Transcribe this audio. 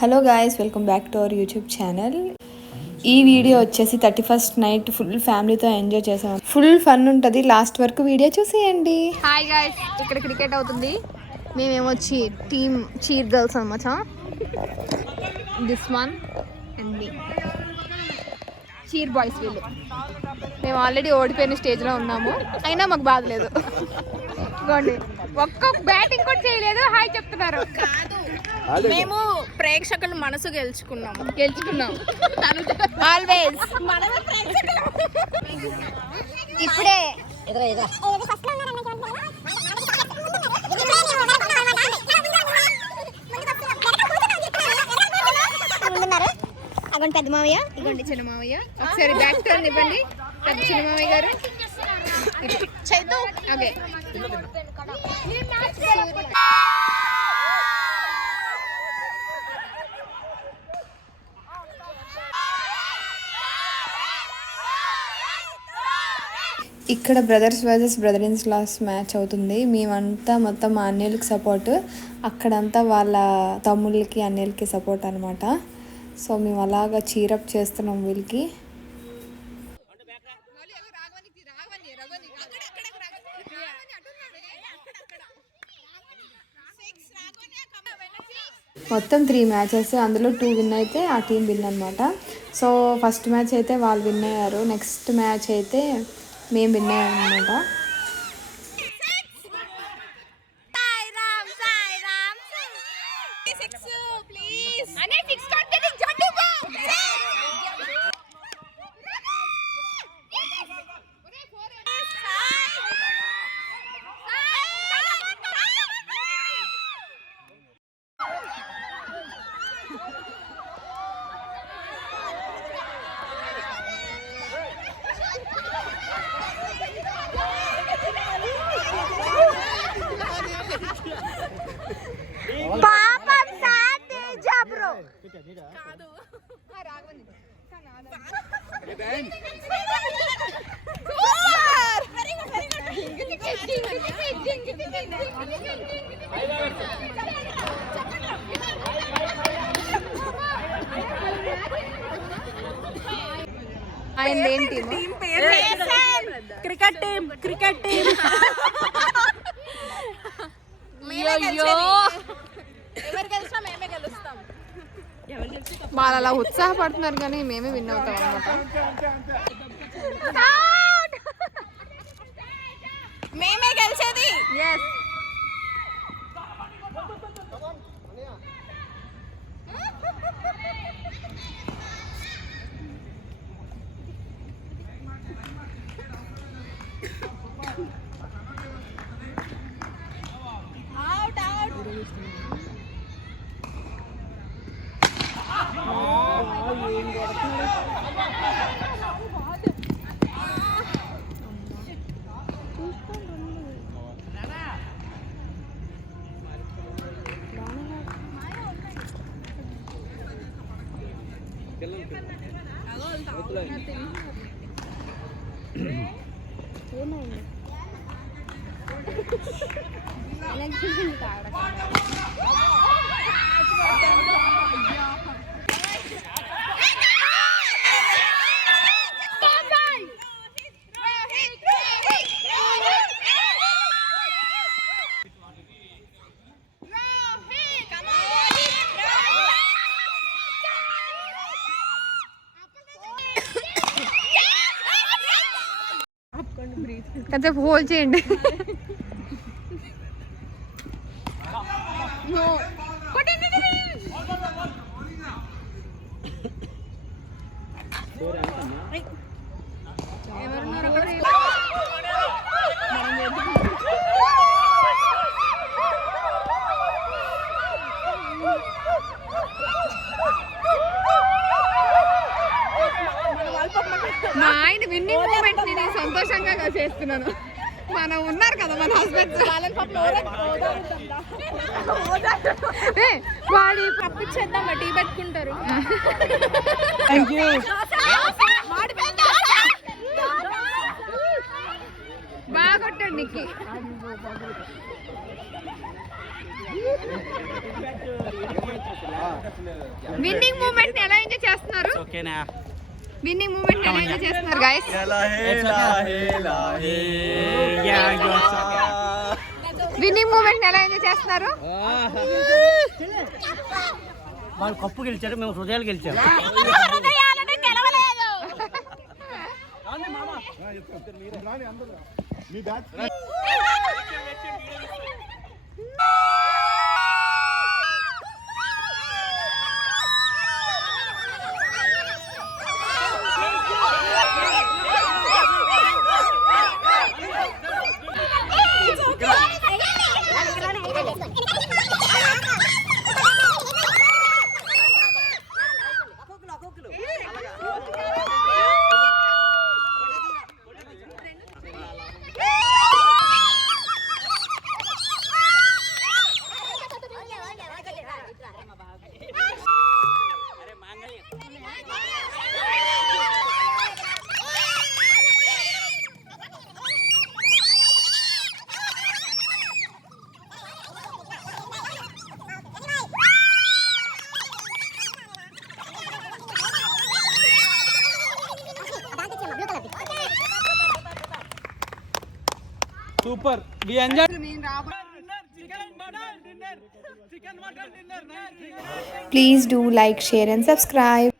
Hello guys, welcome back to our YouTube channel. ఈ video వచ్చేసి 31st night full ఫ్యామిలీతో enjoy చేసాం. Full fun ఉంటుంది, లాస్ట్ వరకు వీడియో చూసేయండి. హాయ్ గాయస్, ఇక్కడ క్రికెట్ అవుతుంది. మేమేమొచ్చి టీమ్ చీర్ గర్ల్స్ అనమాట. This one and me cheer boys. వీళ్ళు మేము ఆల్రెడీ ఓడిపోయిన స్టేజ్లో ఉన్నాము, అయినా మాకు బాధ లేదు. ఒక్క బ్యాటింగ్ కూడా చేయలేదు, హాయ్ చెప్తున్నారు. మేము ప్రేక్షకుల మనసు గెలుచుకున్నాం ఆల్వేస్. ఇప్పుడే అగోండి పెద్ద మావయ్య, ఇగోండి చిన్న మావయ్య. ఒకసారి బ్యాక్ టర్న్ ఇవ్వండి పెద్ద చిన్న మావయ్య గారు. చైతు ఓకే, ఇక్కడ brothers versus brother in laws match అవుతుంది. మేమంతా మొత్తం మా అన్నయ్యలకి సపోర్ట్, అక్కడంతా వాళ్ళ తమ్ముళ్ళకి అన్నయ్యలకి సపోర్ట్ అనమాట. సో మేము అలాగా చీరప్ చేస్తున్నాం వీళ్ళకి. మొత్తం 3 మ్యాచెస్, అందులో 2 విన్ అయితే ఆ టీం విన్ అనమాట. సో ఫస్ట్ మ్యాచ్ అయితే వాళ్ళు విన్ అయ్యారు, నెక్స్ట్ మ్యాచ్ అయితే మేము విన్ అయ్యాం అనమాట. క్రికెట్ టీం వాళ్ళు అలా ఉత్సాహపడుతున్నారు కానీ మేమే విన్ అవుతాం అనమాట. మేమే గెలిచేది. కాసేపు హోల్డ్ చేయండి. మా ఆయన విన్నింగ్ మూమెంట్ నేను సంతోషంగా చేస్తున్నాను. మనం ఉన్నారు కదా మన హస్బెండ్, వాడి పంపించేద్దాం, టీ పెట్టుకుంటారు. బాగా కొట్టాడు నీకు. విన్నింగ్ మూమెంట్ ఎలా ఎంజాయ్ చేస్తున్నారు? ఓకేనా? విన్నింగ్ మూమెంట్ ఎలా ఎంజాయ్ చేస్తున్నారు గైస్? విన్నింగ్ మూమెంట్ ఎలా ఎంజాయ్ చేస్తున్నారు? వాళ్ళు కప్పు గెలిచారు, మేము హృదయాలు గెలిచాము. Super we enjoy. Please do like, share and subscribe.